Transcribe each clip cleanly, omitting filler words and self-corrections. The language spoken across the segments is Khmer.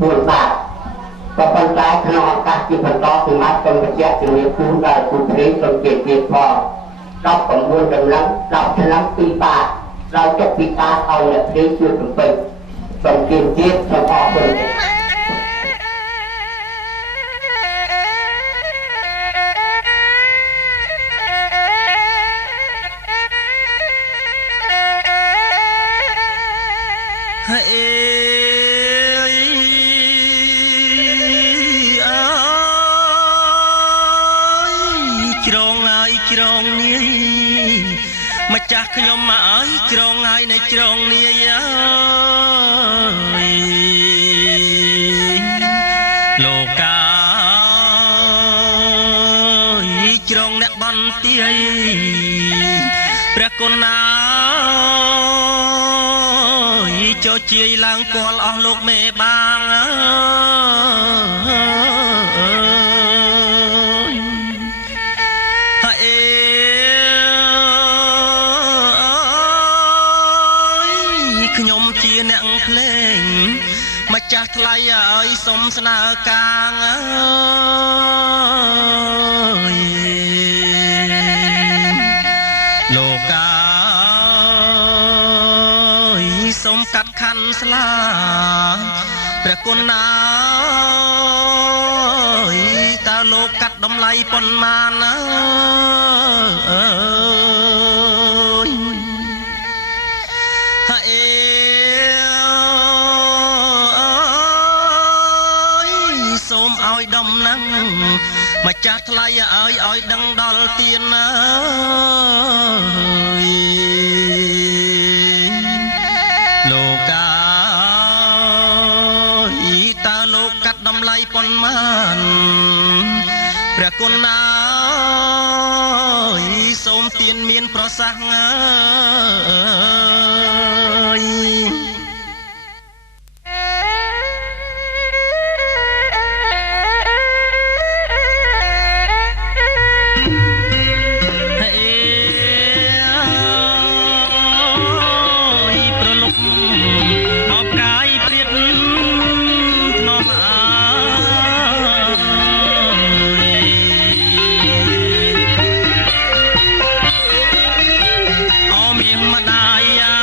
4 บาทก็ปัญญาขนมการที่พันต่อถึงมัดเป็นประเจ้าจึงมีผู้ได้ผู้เพลงจนเกียรติพอเราสมบูรณ์กำลังเราชนะปีบาทเราจะปีกาเอาเนี่ยเพลงชื่อเป็นเป็นสมเกียรติเฉพาะคนมาจากขยมมาไอ้จรองไงในจรองเนี่ยโลกาจรองเนบันเตียประกนาโจเจียลังกอลอโลกเมบางมาจากทลายเอ้ยสมสนากางโลกาสมกัดขันสลาประกุณาตาโลกัดดำไลปนมานะดำนั่งมาจากทลายเอ้ยอ้อยดังดอลเตียนโลกาอีตาโลกัดดำไลปนมันประกุณาสมเตียนเมียนประสังมาได้ยา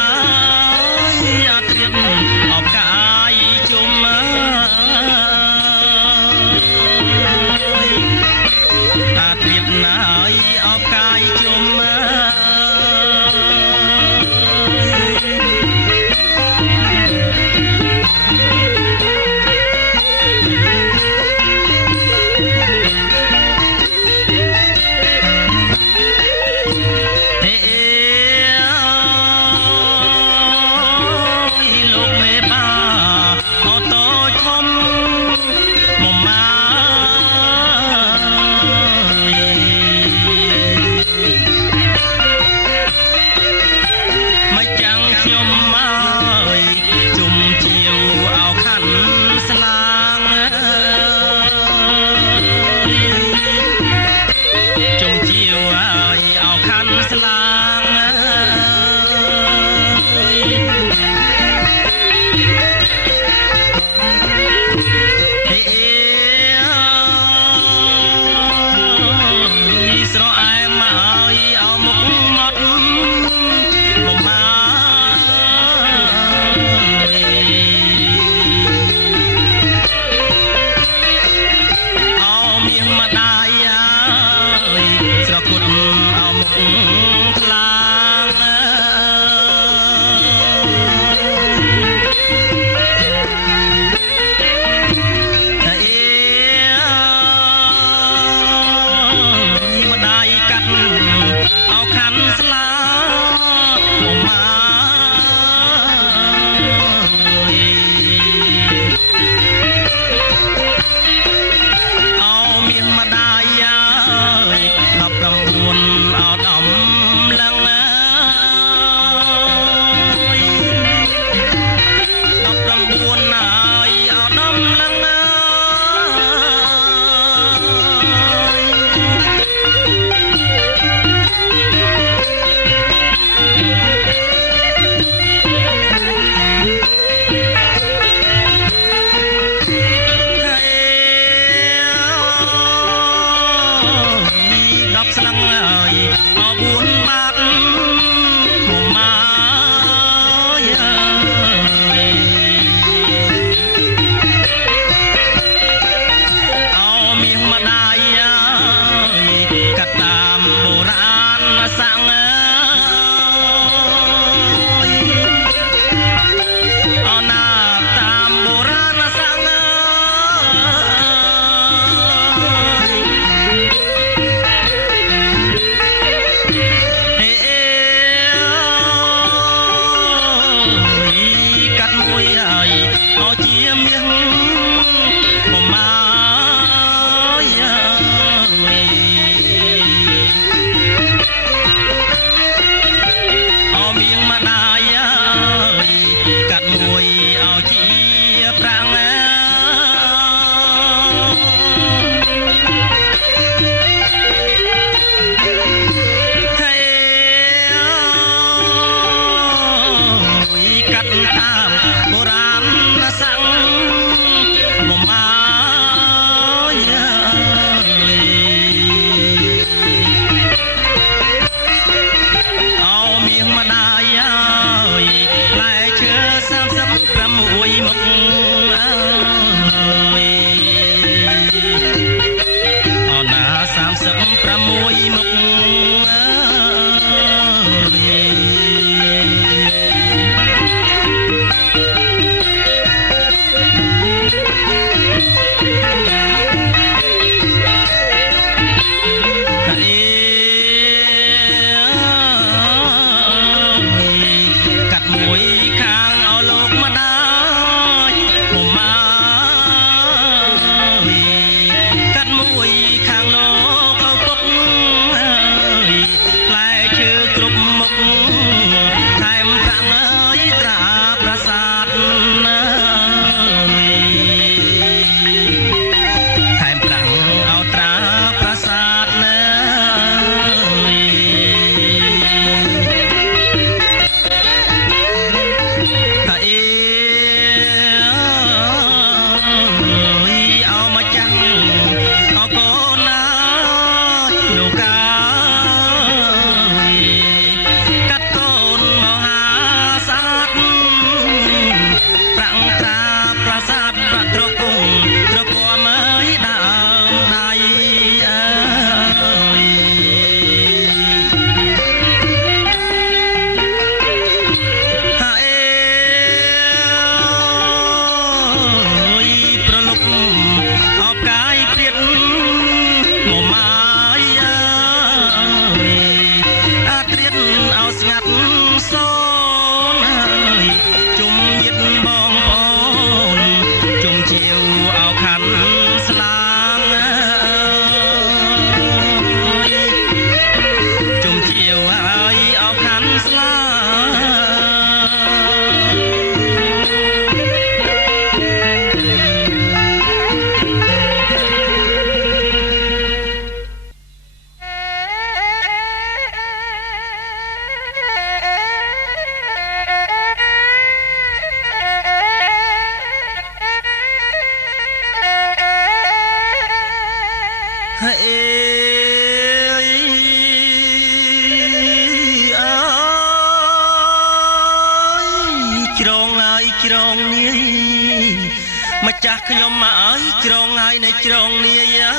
ម្ចាស់ខ្ញុំមកអើយក្រងហើយនៃក្រងនាយអើ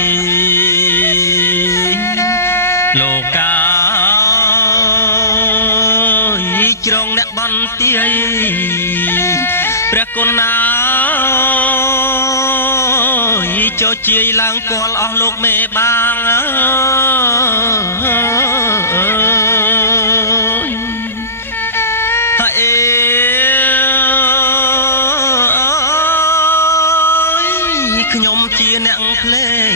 យលោកកាក្រងអ្នកបន្ទាយព្រះគុណណាចូលជាយឡើងគាល់អស់លោកមេបាងខ្ញុំជាអ្នកភ្លេង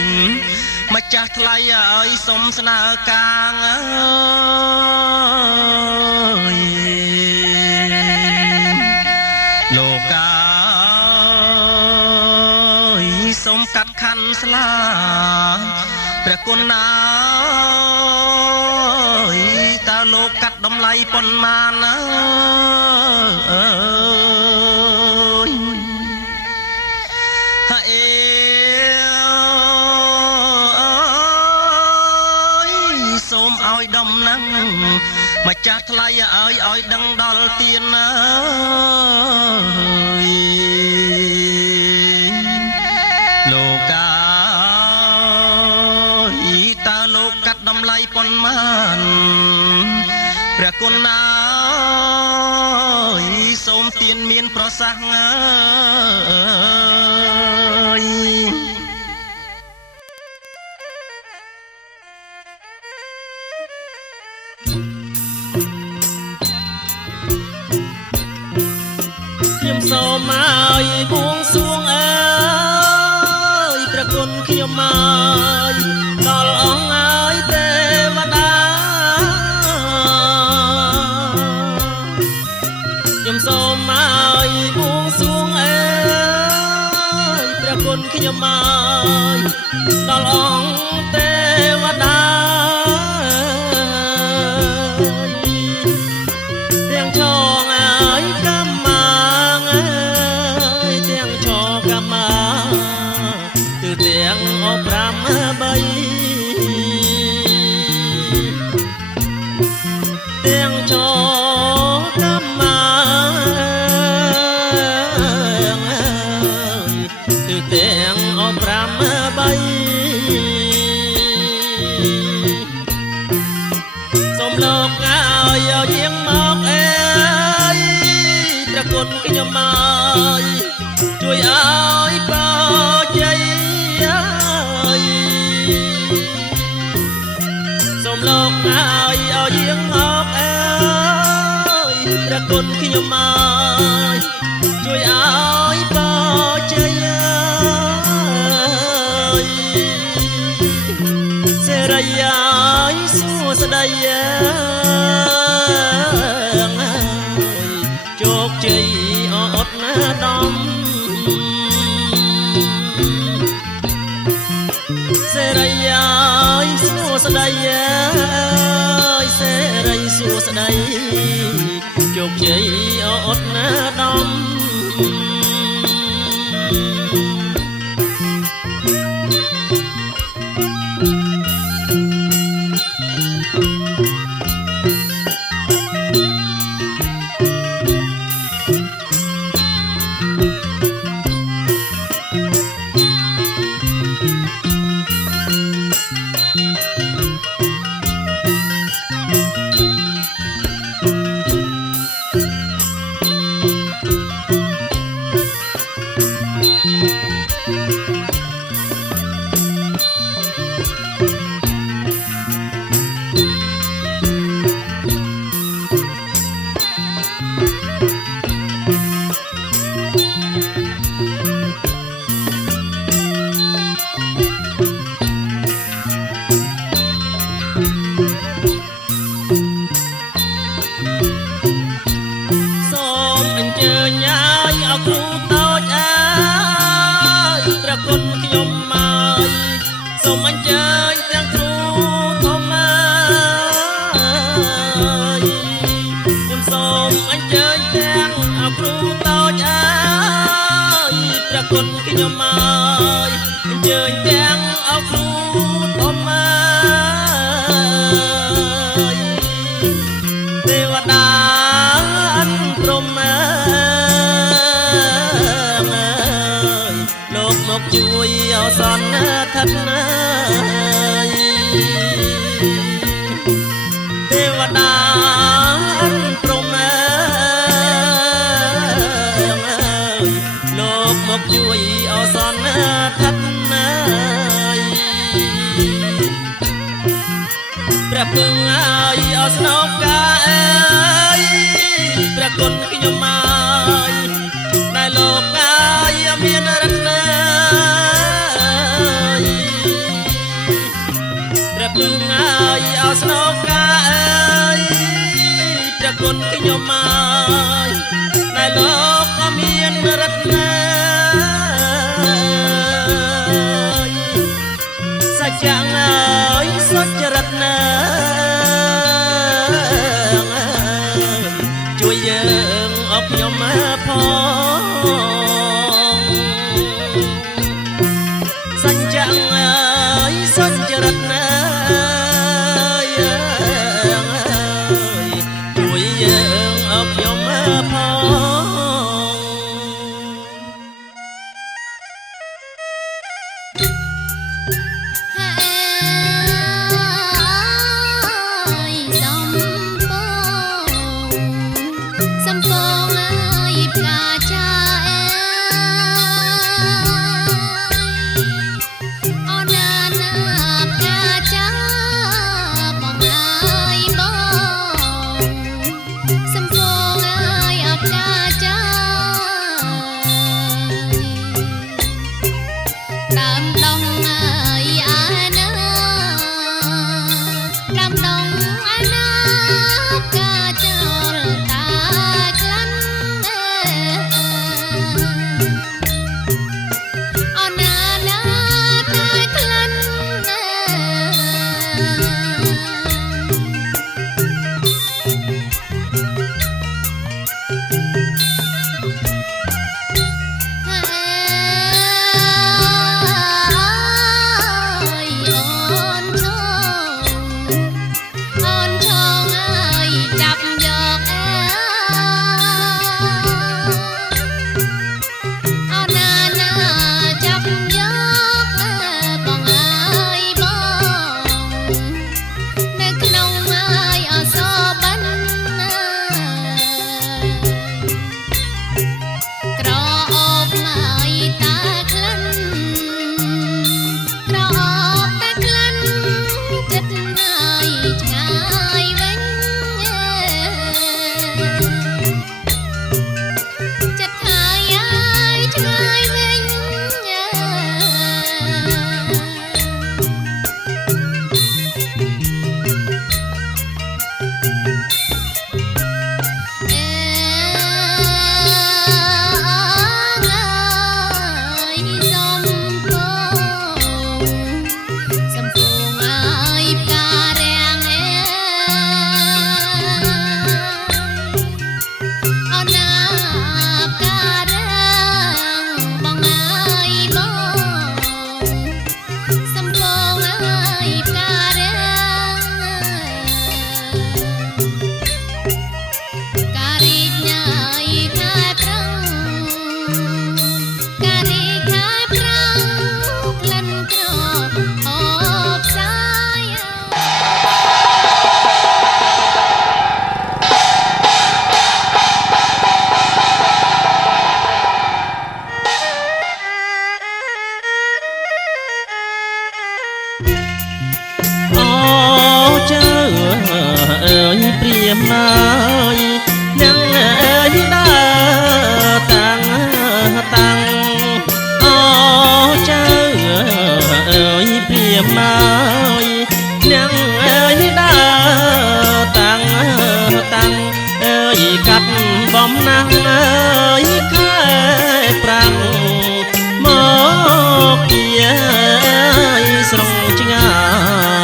ម្ចាស់ថ្លៃអើយសុំស្នើកាងលោកកាសូមកាត់ខណ្ឌស្លាព្រះគុណណាតើលោកកាត់តម្លៃប៉ុន្មានណាសូមឲ្យដំណឹងម្ចាស់ថ្លៃឲ្យដឹងដល់ទៀនណាលោកកាតើលោកកាត់តម្លៃប៉ុន្មានព្រះគុណណាសូមទៀនមានប្រសាសន៍ខ្ញុំសូមឲ្យបួងសួងអើយព្រះគុណខ្ញុំមកដល់អង្គហើយទេវតាខ្ញុំសូមឲ្យបួងសួងអើយព្រះគុណខ្ញុំមកដល់អង្គទេវតាទាំងឆងអើយកម្មទាំងអប5 3ទាំងចកម្មគឺទាំងអប5 3សូមលោកឲ្យយាងមកអើយព្រះគុណខ្ញុំមកជួយឲ្យបោជ័យសូមលោកឲ្យយាងមកអើយព្រះគុណខ្ញុំមកជួយឲ្យបោជ័យសេរីឲ្យសួស្ដីជោគជ័យអត់ណាដំសេរីឲ្យសួស្ដីសេរីសួស្ដីជោគជ័យអត់ណាដំគុណខ្ញុំមកអញ្ជើញទាំងអោគ្រូធំអើយទេវតាអិនព្រំអើយ ជួយអសន្នឋិតណាយទេវតាអន់ព្រមលោកមកជួយអសន្នឋិតណាយព្រះពឹងអើយអស្នងកាអើយព្រះគុណខ្ញុំអើយដែលលោកអើយមានរតនាព្រះពឹងអើយអស្នងកាអើយព្រះគុណខ្ញុំអើយដែលលោកក៏មានរតនាសច្ចៈអើយសុចរិតណាជួយយើងអបខ្ញុំផងសច្ចៈអើយសុចរិតណាជួយយើងអបខ្ញុំផងព្រាមណាយអ្នកអើយដើរតាំងអូចៅអើយព្រាមណាយអ្នកអើយដើរតាំងអើយកាត់បំណាំងអើយខែប្រាំងមកជាស្រុងឆ្ងា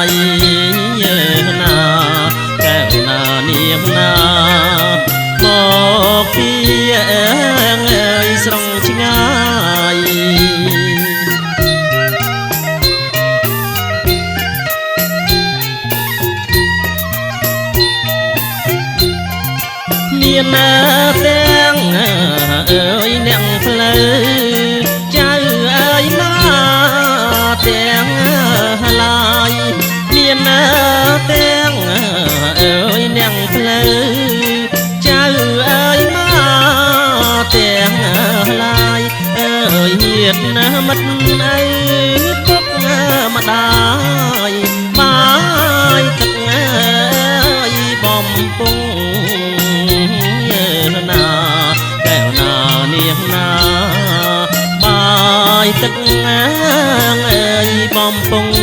យណានាងណាមកពីអើយស្រុងឆ្ងាយមានទាំងអើយអ្នកផ្លូវចៅអើយមក ទឹកអើយបំពង់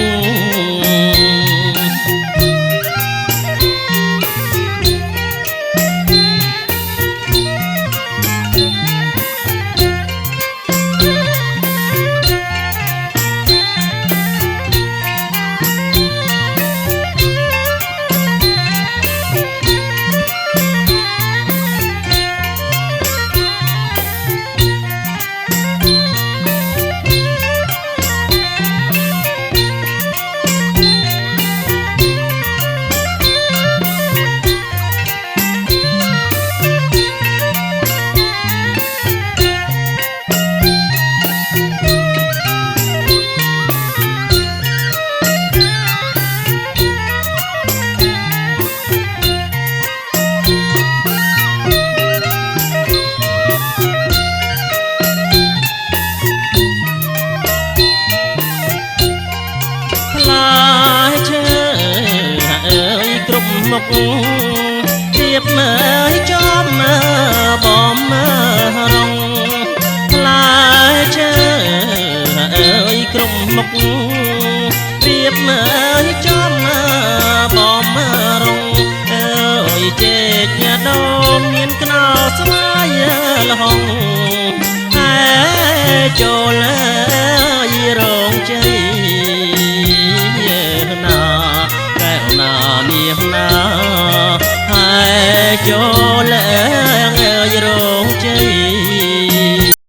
មុខទៀបមើលចំមើលបំមើលរងផ្លែឈើអើយគ្រប់មុខទៀបមើលចំមើលបំមើលរងអើយចេកញ៉ាដូមមានក្នោស្វាយលហងហើយចូលរងជ័យណាកែវណានាងណាហើយចូលអើយរ